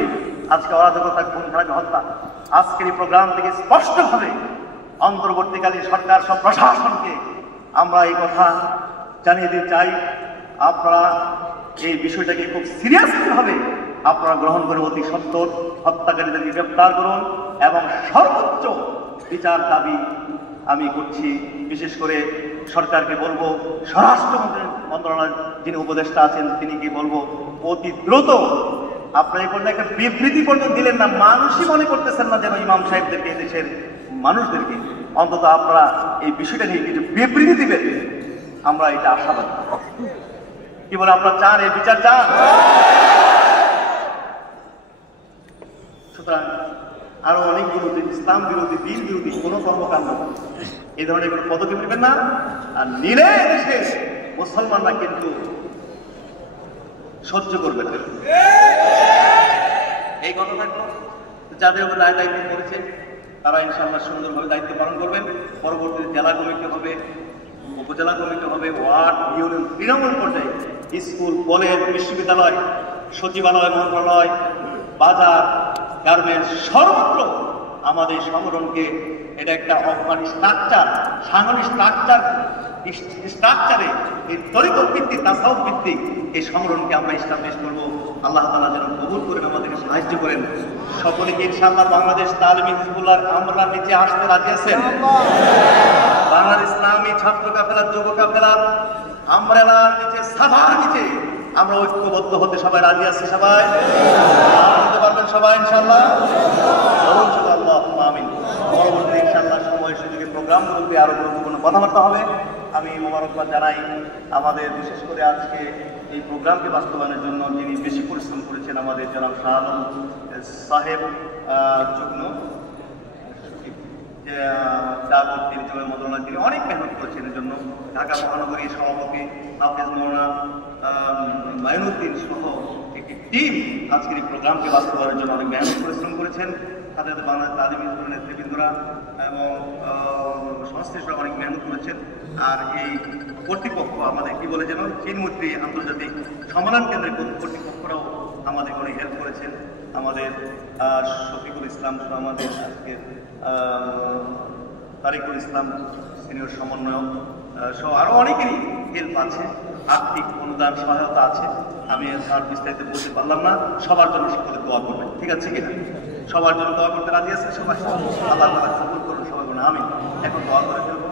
কি আজকে অরাজকতা, খুন খারাপি, হত্যা। আজকের এই প্রোগ্রাম থেকে স্পষ্টভাবে অন্তর্বর্তীকালীন সরকার সব প্রশাসনকে আমরা এই কথা জানিয়ে দিতে চাই, আপনারা এই বিষয়টাকে খুব সিরিয়াসলি ভাবে আপনারা গ্রহণ করে অতি সত্বর হত্যাকারীদেরকে গ্রেপ্তার করুন এবং সর্বোচ্চ বিচার দাবি আমি করছি। বিশেষ করে সরকারকে বলবো, স্বরাষ্ট্র মন্ত্রণালয়ের যিনি উপদেষ্টা আছেন তিনি কি বলবো, অতি দ্রুত আপনারা এই পর্যন্ত একটা বিবৃতি পর্যন্ত দিলেন না, মানুষই মনে করতেছেন না যেন ইমাম সাহেবদেরকে, দেশের মানুষদেরকে অন্তত আপনারা এই বিষয়টা নিয়ে কিছু বিবৃতি দিবেন, আমরা এটা আশাবাদী। কি বলে আপনারা চান, এই বিচার চান? সুতরাং আরো অনেকগুলো ইসলাম বিরোধী, দিন বিরোধী কোন কর্মকাণ্ড এই ধরনের কোনো পদক্ষেপ নেবেন না, আর নিলে দেশে মুসলমানরা কিন্তু সহ্য করবে না। এই কথা থাকলো, যাদের উপর দায়িত্ব করেছে তারা ইনশাআল্লাহ সুন্দরভাবে দায়িত্ব পালন করবেন। পরবর্তীতে জেলা কমিটি হবে, উপজেলা কমিটি হবে, ওয়ার্ড, ইউনিয়ন, তৃণমূল পর্যায়ে, স্কুল, কলেজ, বিশ্ববিদ্যালয়, সচিবালয়, মন্ত্রণালয়, বাজার, গার্মেন্টস, সর্বত্র আমাদের সংগঠনকে এটা একটা মানে স্ট্রাকচার, সাংগঠনিক স্ট্রাকচারে এই তরিকত ভিত্তিক, তাসাউফ ভিত্তিক এই সংগঠনকে আমরা এস্টাবলিশ করবো। আল্লাহ তাআলা যেন কবুল করেন, আমাদেরকে সাহায্য করেন। সকলেকে ইনশাআল্লাহ বাংলাদেশ তালিমি হিজবুল্লাহর আমলার নিচে আসতে রাজি আছেন? বাংলাদেশ ইসলামী ছাত্র কাফেলার, যুব কাফেলার আমরালার নিচে, সাভার নিচে আমরা ঐক্যবদ্ধ হতে সবাই রাজি আছি? সবাই বলতে পারবেন সবাই ইনশাআল্লাহ? আল্লাহুম্মা আমিন। পরবর্তী ইনশাআল্লাহ সময় সুযোগে প্রোগ্রামগুলোতে আরো গুরুত্বপূর্ণ কথাবার্তা হবে। আমি মোবারকবাদ জানাই আমাদের, বিশেষ করে আজকে এই প্রোগ্রামকে বাস্তবায়নের জন্য যিনি বেশি পরিশ্রম করেছেন, আমাদের জনাব শাহ আলম সাহেব যুগ্ম মন্ত্রণালয়, তিনি অনেক মেহনত করেছেন এর জন্য। ঢাকা মহানগরীর সভাপতি হাফেজ মৌলানা মাইনুদ্দিন সহ একটি টিম আজকের এই প্রোগ্রামকে বাস্তবায়নের জন্য অনেক মেহনত পরিশ্রম করেছেন। সাথে সাথে বাংলাদেশ তালিম হিজবুল্লাহর নেতৃবৃন্দরা এবং সংশ্লিষ্টরা অনেক মেহনত করেছেন। আর এই কর্তৃপক্ষ আমাদের কি বলে যেন, চীনমৈত্রী আন্তর্জাতিক সম্মেলন কেন্দ্রের কর্তৃপক্ষরাও আমাদের অনেক হেল্প করেছেন। আমাদের শফিকুল ইসলাম সহ আমাদের আজকে তারিকুল ইসলাম সিনিয়র সমন্বয়ক সহ আরো অনেকেরই হেল্প আছে, আর্থিক অনুদান সহায়তা আছে। আমি আর বিস্তারিত বলতে পারলাম না। সবার জন্য সকলে দোয়া করবেন, ঠিক আছে কিনা? সবার জন্য দোয়া করতে রাজি আছে সবাই? আল্লাহ তাআলা কবুল করুন সবাই বলে আমিন। এখন দোয়া করে ফেলবো।